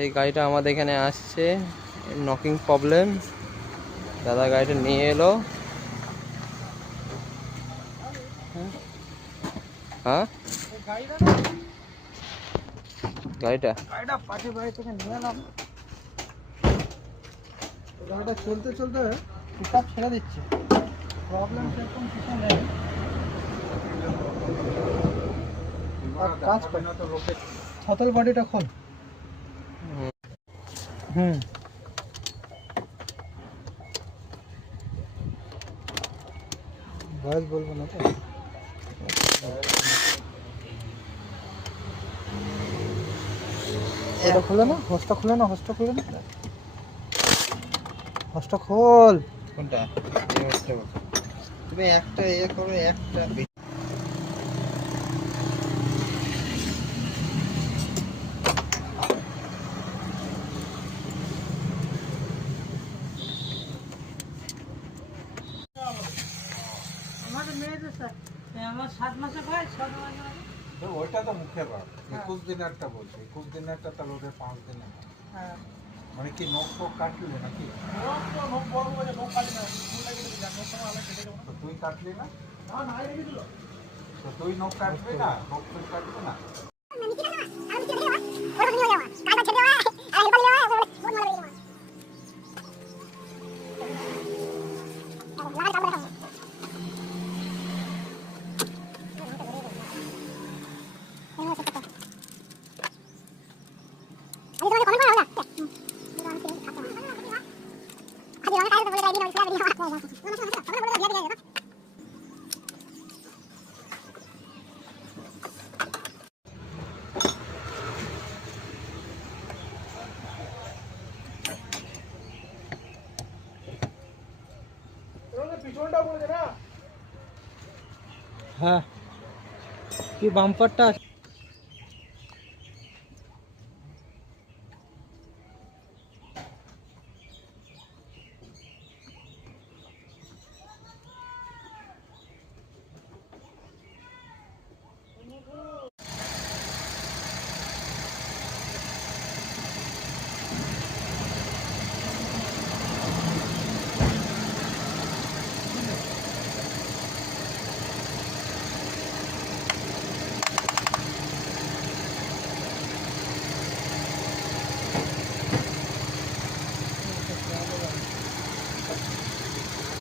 এই গাড়িটা আমাদের এখানে আসছে, নকিং প্রবলেম। দাদা গাড়িটা নিয়ে এলো। হ্যাঁ গাড়িটা পাশের বাড়ি থেকে নিয়ে এলাম। গাড়িটা চলতে চলতে পিকআপ ছেড়ে দিচ্ছে, প্রবলেম সেরকম কিছু নেই। কাজ করে না তো, ছাতল বডিটা খোল। ভয়েস বলবো না তো। এটা খুলে না, হোসটা খুলে না, হোসটা খুলে না, হোসটা খোল। কোনটা? তুমি একটা ইয়ে করো, একটা আমার 7 মাসে ভাই, 7 মাসে ওইটা তো মুখে পার 21 দিনেরটা বলছে, 21 দিনেরটা তাহলে ওদের 5 দিনে। হ্যাঁ, মানে কি নখ ফোক কাটলি নাকি? তো তুই কাটলি না? তো তুই নখ কাটবি না, নখ তুই কাটবি না? হ্যাঁ, কি বাম্পারটা